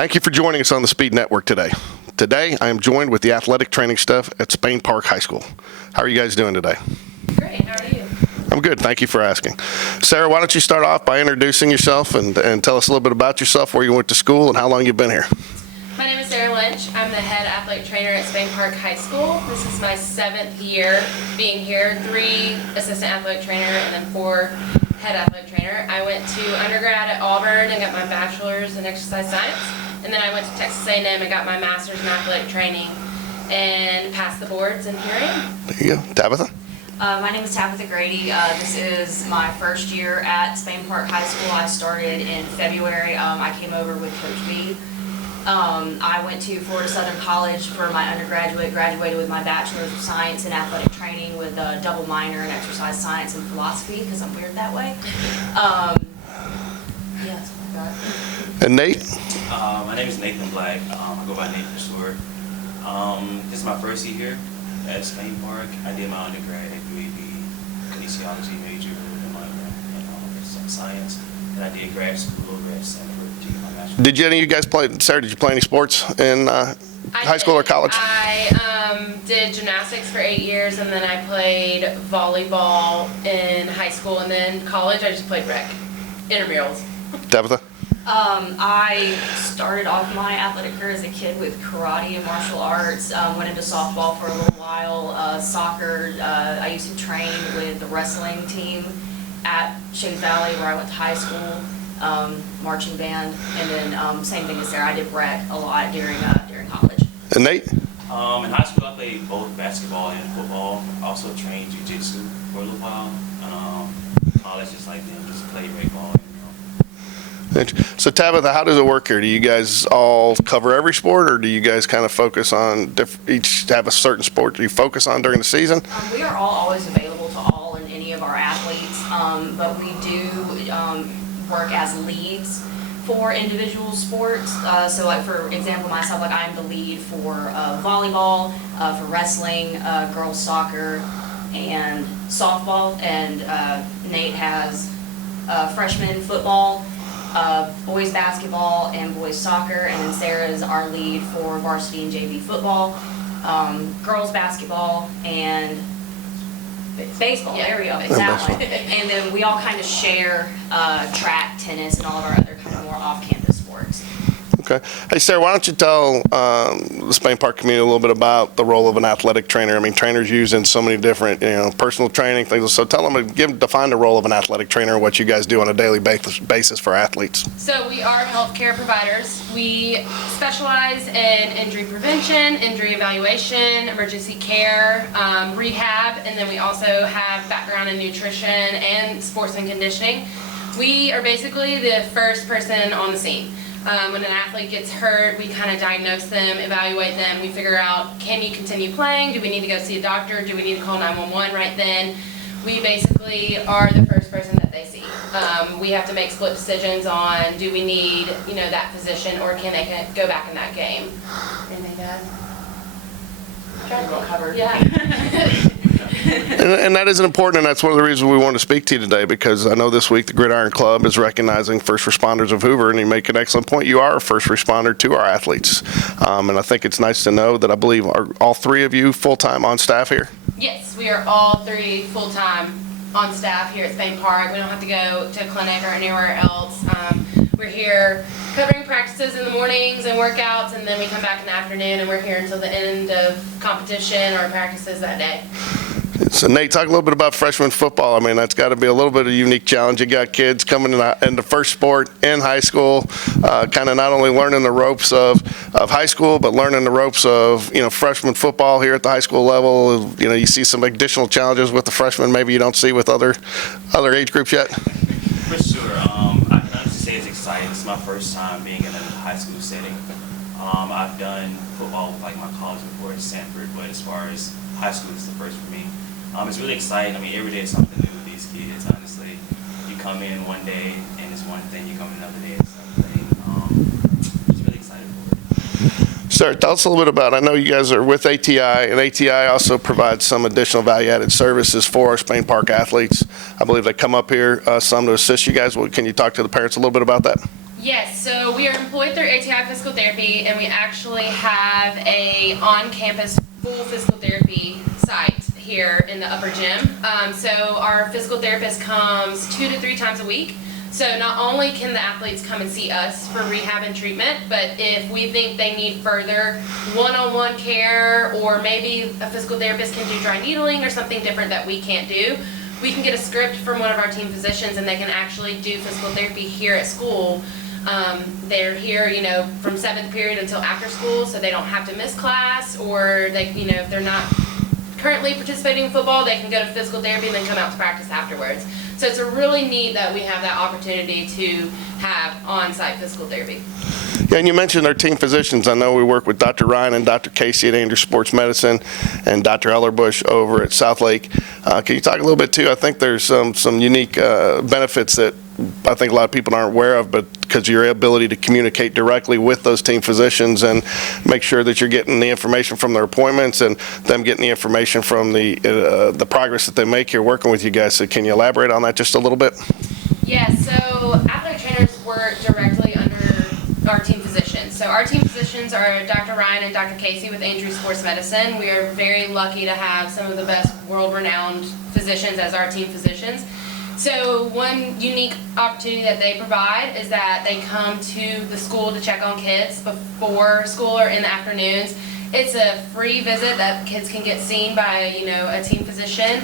Thank you for joining us on the Speed Network today. Today, I am joined with the athletic training staff at Spain Park High School. How are you guys doing today? Great, how are you? I'm good, thank you for asking. Sarah, why don't you start off by introducing yourself and tell us a little bit about yourself, where you went to school, and how long you've been here. My name is Sarah Lynch. I'm the head athletic trainer at Spain Park High School. This is my 7th year being here, 3 assistant athletic trainer and then 4 head athletic trainer. I went to undergrad at Auburn and got my bachelor's in exercise science, and then I went to Texas A&M and got my master's in athletic training and passed the boards, and here I am. There you go. Tabitha? My name is Tabitha Grady. This is my first year at Spain Park High School. I started in February. I came over with Coach B. I went to Florida Southern College for my undergraduate, graduated with my bachelor's of science in athletic training with a double minor in exercise science and philosophy, because I'm weird that way. Yes, I got it. And Nate? My name is Nathan Black. I go by Nate for short. This is my first year here at Spain Park. I did my undergrad at UAB, kinesiology major in my science, and I did grad school over at Stanford to get my bachelor's. Did any of you guys play, Sarah, did you play any sports in high school or college? I did gymnastics for 8 years, and then I played volleyball in high school, and then college I just played rec, intramurals. Tabitha? I started off my athletic career as a kid with karate and martial arts, went into softball for a little while, soccer. I used to train with the wrestling team at Shades Valley where I went to high school, marching band, and then same thing as Sarah, I did rec a lot during college. And Nate? In high school, I played both basketball and football. I also trained jiu-jitsu for a little while. College, just like them, just play rec ball. So Tabitha, how does it work here? Do you guys all cover every sport, or do you guys kind of focus on each have a certain sport you focus on during the season? We are all always available to all and any of our athletes, but we do work as leads for individual sports. So like for example, myself, like I'm the lead for volleyball, for wrestling, girls soccer, and softball, and Nate has freshman football, boys basketball, and boys soccer, and then Sarah's our lead for varsity and JV football, girls basketball, and baseball. Yeah, there we go. baseball. That one. And then we all kind of share track, tennis, and all of our other kind of more off-campus sports. Okay. Hey, Sarah, why don't you tell the Spain Park community a little bit about the role of an athletic trainer? I mean, trainers use in so many different, personal training things. So tell them, define the role of an athletic trainer and what you guys do on a daily basis for athletes. So we are healthcare providers. We specialize in injury prevention, injury evaluation, emergency care, rehab, and then we also have background in nutrition and sports and conditioning. We are basically the first person on the scene. When an athlete gets hurt, we kind of diagnose them, evaluate them. We figure out, can you continue playing? Do we need to go see a doctor? Do we need to call 911 right then? We basically are the first person that they see. We have to make split decisions on, do we need, that physician, or can they go back in that game? Anything to add? Covered. Yeah. And that is important, and that's one of the reasons we wanted to speak to you today, because I know this week the Gridiron Club is recognizing first responders of Hoover, and you make an excellent point. You are a first responder to our athletes. And I think it's nice to know that I believe are all 3 of you full-time on staff here? Yes, we are all 3 full-time on staff here at Spain Park. We don't have to go to a clinic or anywhere else. We're here covering practices in the mornings and workouts, and then we come back in the afternoon, and we're here until the end of competition or practices that day. So Nate, talk a little bit about freshman football. I mean, that's got to be a little bit of a unique challenge. You got kids coming in the first sport in high school, kind of not only learning the ropes of high school, but learning the ropes of, freshman football here at the high school level. You see some additional challenges with the freshmen maybe you don't see with other age groups yet? For sure. I can honestly say it's exciting. It's my first time being in a high school setting. I've done football with my college before at Stanford, but as far as high school, it's the first for me. It's really exciting. I mean, every day is something new with these kids, honestly. You come in one day and it's one thing, you come in another day and it's another thing. Just really excited for it. Sarah, tell us a little bit about, I know you guys are with ATI, and ATI also provides some additional value-added services for our Spain Park athletes. I believe they come up here some to assist you guys. Can you talk to the parents a little bit about that? Yes, so we are employed through ATI Physical Therapy, and we actually have a on-campus full physical therapy site here in the upper gym. So our physical therapist comes 2 to 3 times a week. So not only can the athletes come and see us for rehab and treatment, but if we think they need further one-on-one care, or maybe a physical therapist can do dry needling or something different that we can't do, we can get a script from one of our team physicians, and they can actually do physical therapy here at school. They're here, from 7th period until after school, so they don't have to miss class, or they, if they're not currently participating in football, they can go to physical therapy and then come out to practice afterwards. So it's a really neat that we have that opportunity to have on-site physical therapy. Yeah, and you mentioned our team physicians. I know we work with Dr. Ryan and Dr. Casey at Andrews Sports Medicine, and Dr. Ellerbush over at Southlake. Can you talk a little bit too? I think there's some unique benefits that I think a lot of people aren't aware of, but because of your ability to communicate directly with those team physicians and make sure that you're getting the information from their appointments and them getting the information from the progress that they make here working with you guys. So can you elaborate on that just a little bit? Yes, so athletic trainers work directly under our team physicians. So our team physicians are Dr. Ryan and Dr. Casey with Andrews Sports Medicine. We are very lucky to have some of the best world-renowned physicians as our team physicians. So one unique opportunity that they provide is that they come to the school to check on kids before school or in the afternoons. It's a free visit that kids can get seen by, a team physician.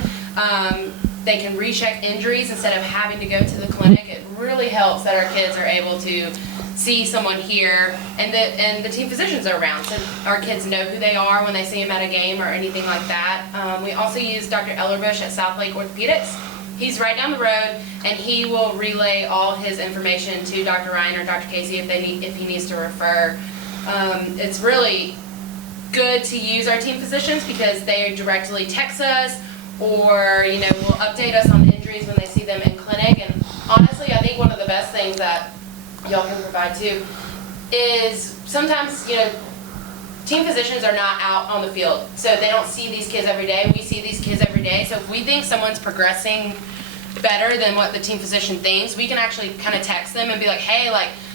They can recheck injuries instead of having to go to the clinic. It really helps that our kids are able to see someone here, and the team physicians are around, so our kids know who they are when they see them at a game or anything like that. We also use Dr. Ellerbush at Southlake Orthopedics. He's right down the road, and he will relay all his information to Dr. Ryan or Dr. Casey if he needs to refer. It's really good to use our team physicians because they directly text us, or will update us on injuries when they see them in clinic. And honestly, I think one of the best things that y'all can provide too is sometimes team physicians are not out on the field, so they don't see these kids every day. We see these kids every day, so if we think someone's progressing better than what the team physician thinks, we can actually kind of text them and be like, hey,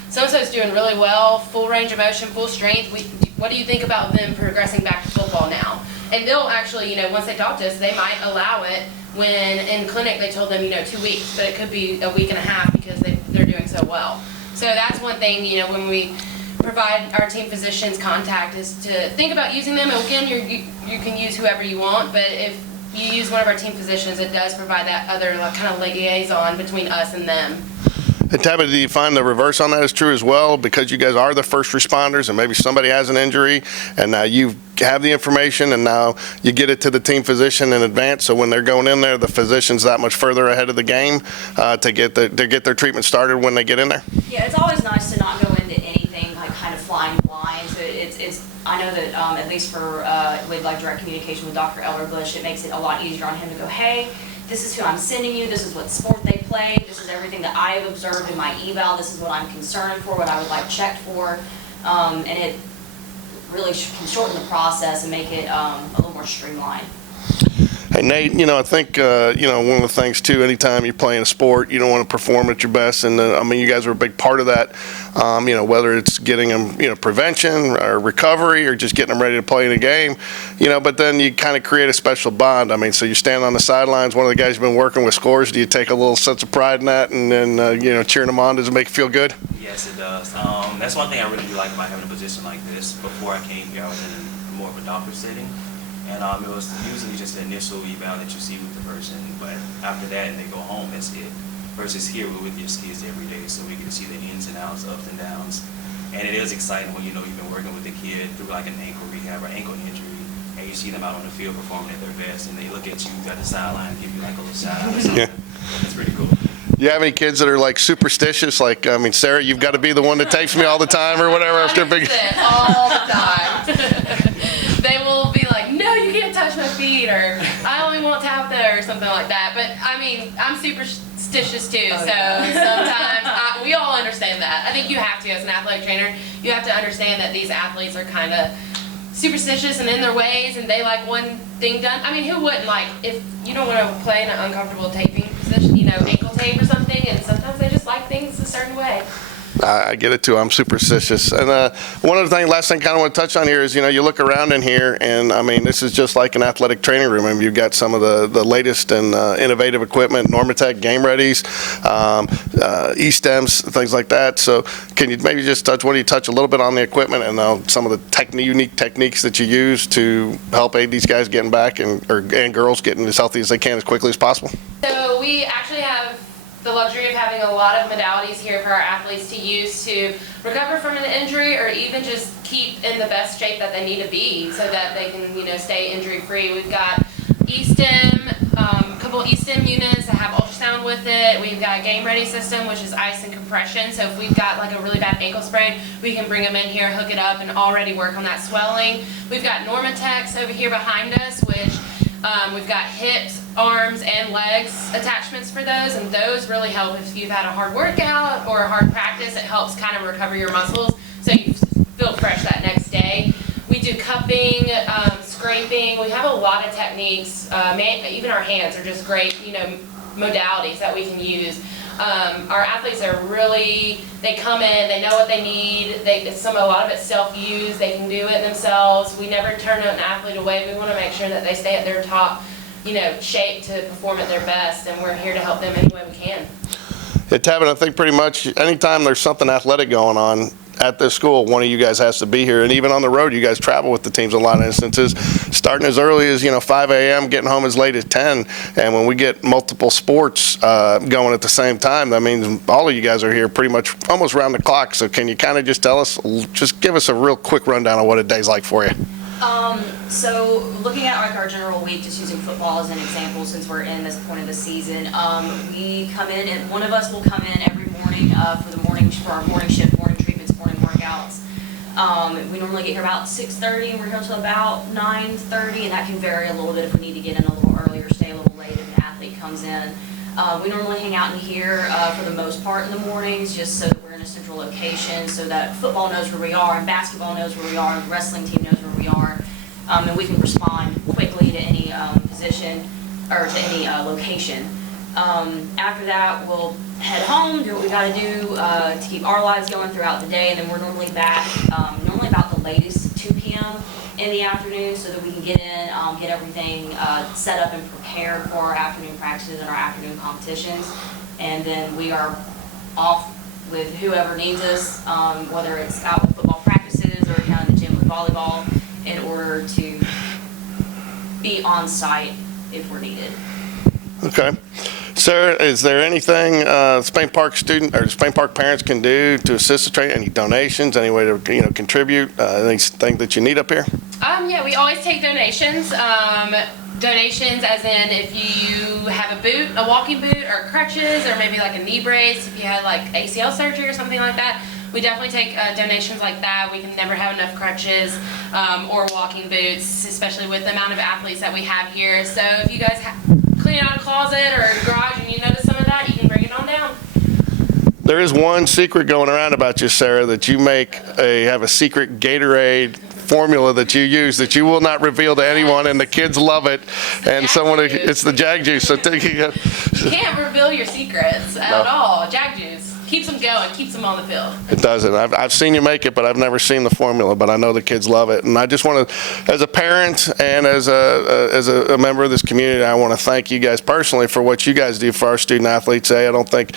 so-and-so's doing really well, full range of motion, full strength. What do you think about them progressing back to football now? And they'll actually, once they talk to us, they might allow it when in clinic they told them, 2 weeks, but it could be a week and a half because they're doing so well. So that's one thing, when we provide our team physicians contact, is to think about using them. And again, you can use whoever you want, but if you use one of our team physicians, it does provide that other kind of liaison between us and them. And Tabitha, do you find the reverse on that is true as well? Because you guys are the first responders, and maybe somebody has an injury, and now you have the information, and now you get it to the team physician in advance. So when they're going in there, the physician's that much further ahead of the game to get their treatment started when they get in there. Yeah, it's always nice to not go into anything kind of flying blind. So I know that at least for with direct communication with Dr. Ellerbush, it makes it a lot easier on him to go, hey, this is who I'm sending you, this is what sport they play, this is everything that I have observed in my eval, this is what I'm concerned for, what I would like checked for, and it really can shorten the process and make it a little more streamlined. Hey, Nate, I think, one of the things, too, anytime you're playing a sport, you don't want to perform at your best. And, you guys are a big part of that, whether it's getting them, prevention or recovery or just getting them ready to play in a game, but then you kind of create a special bond. So you stand on the sidelines, one of the guys you've been working with scores. Do you take a little sense of pride in that and then, cheering them on? Does it make you feel good? Yes, it does. That's one thing I really do like about having a position like this. Before I came here, I was in more of a doctor setting. And it was usually just the initial eval that you see with the person, but after that and they go home, that's it. Versus here, we're with your kids every day, so we get to see the ins and outs, ups and downs. And it is exciting when you've been working with the kid through an ankle rehab or ankle injury, and you see them out on the field performing at their best, and they look at you at the sideline and give you a little shout out or something. Yeah. It's pretty cool. You have any kids that are superstitious? Sarah, you've got to be the one that takes me all the time or whatever after a big. All the time. They will be like, no, you can't touch my feet, or I only want tap there, or something like that. But I'm superstitious too, so sometimes we all understand that. I think you have to, as an athletic trainer, you have to understand that these athletes are kind of superstitious and in their ways, and they like one thing done. Who wouldn't if you don't want to play in an uncomfortable taping position, ankle tape or something, and sometimes they just like things a certain way. I get it too. I'm superstitious. And one other thing, last thing I kind of want to touch on here is, you look around in here and I mean, this is just like an athletic training room. I mean, you've got some of the latest and innovative equipment, Normatec Game Readies, E-stems, things like that. So can you maybe just touch a little bit on the equipment and some of the unique techniques that you use to help aid these guys getting back and girls getting as healthy as they can as quickly as possible? So we actually have the luxury of having a lot of modalities here for our athletes to use to recover from an injury or even just keep in the best shape that they need to be so that they can, stay injury free. We've got E-stem, a couple E-stem units that have ultrasound with it. We've got a Game Ready system, which is ice and compression. So if we've got like a really bad ankle sprain, we can bring them in here, hook it up, and already work on that swelling. We've got Normatecs over here behind us, which we've got hips, arms, and legs attachments for those, and those really help if you've had a hard workout or a hard practice. It helps kind of recover your muscles so you feel fresh that next day. We do cupping, scraping. We have a lot of techniques. Even our hands are just great, modalities that we can use. Our athletes are they come in, they know what they need. A lot of it's self-use. They can do it themselves. We never turn an athlete away. We want to make sure that they stay at their top, shape to perform at their best, and we're here to help them any way we can. Yeah, Tavin, I think pretty much anytime there's something athletic going on at this school, one of you guys has to be here. And even on the road, you guys travel with the teams in a lot of instances, starting as early as 5 a.m., getting home as late as 10. And when we get multiple sports going at the same time, that means all of you guys are here pretty much almost round the clock. So can you kind of just give us a real quick rundown of what a day's like for you? So looking at like our general week, just using football as an example, since we're in this point of the season, we come in and one of us will come in every morning for our morning shift, morning treatments, morning workouts. We normally get here about 6:30, and we're here till about 9:30, and that can vary a little bit if we need to get in a little earlier, stay a little late if an athlete comes in. We normally hang out in here for the most part in the mornings, just so that we're in a central location, so that football knows where we are, and basketball knows where we are, and the wrestling team knows where we are, and we can respond quickly to any position or to any location. After that, we'll head home, do what we got to do to keep our lives going throughout the day, and then we're normally back normally about the latest 2 p.m. in the afternoon, so that we can get in, get everything set up and prepared for our afternoon practices and our afternoon competitions, and then we are off with whoever needs us, whether it's out with football practices or down in the gym with volleyball, in order to be on site if we're needed. Okay. Sarah, is there anything Spain Park parents can do to assist the training? Any donations? Any way to contribute? Anything that you need up here? Yeah, we always take donations. Donations as in if you have a walking boot or crutches or maybe like a knee brace, if you had like ACL surgery or something like that, we definitely take donations like that. We can never have enough crutches or walking boots, especially with the amount of athletes that we have here. So if you guys clean out a closet or a garage and you notice some of that, you can bring it on down. There is one secret going around about you, Sarah, that you have a secret Gatorade formula that you use that you will not reveal to anyone, and the kids love it. And it's the Jag Juice. So you can't reveal your secrets at all. Jag Juice keeps them going, keeps them on the field. It doesn't. I've seen you make it, but I've never seen the formula. But I know the kids love it, and I just want to, as a parent and as a member of this community, I want to thank you guys personally for what you guys do for our student athletes. I don't think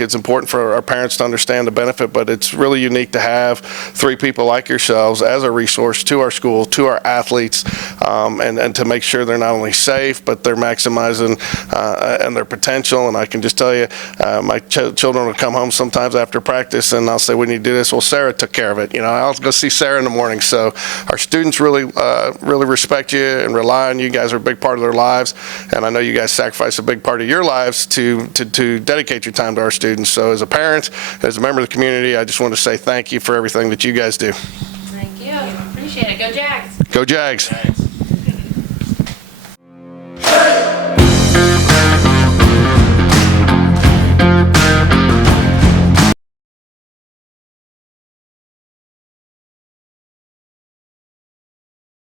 it's important for our parents to understand the benefit, but it's really unique to have 3 people like yourselves as a resource to our school, to our athletes, and to make sure they're not only safe, but they're maximizing and their potential. And I can just tell you, my children will come home sometimes after practice, and I'll say, we need to do this. Well, Sarah took care of it. I'll go see Sarah in the morning. So our students really respect you and rely on you. You guys are a big part of their lives, and I know you guys sacrifice a big part of your lives to dedicate your time to our students. So as a parent, as a member of the community, I just want to say thank you for everything that you guys do. Thank you. Appreciate it. Go Jags. Go Jags.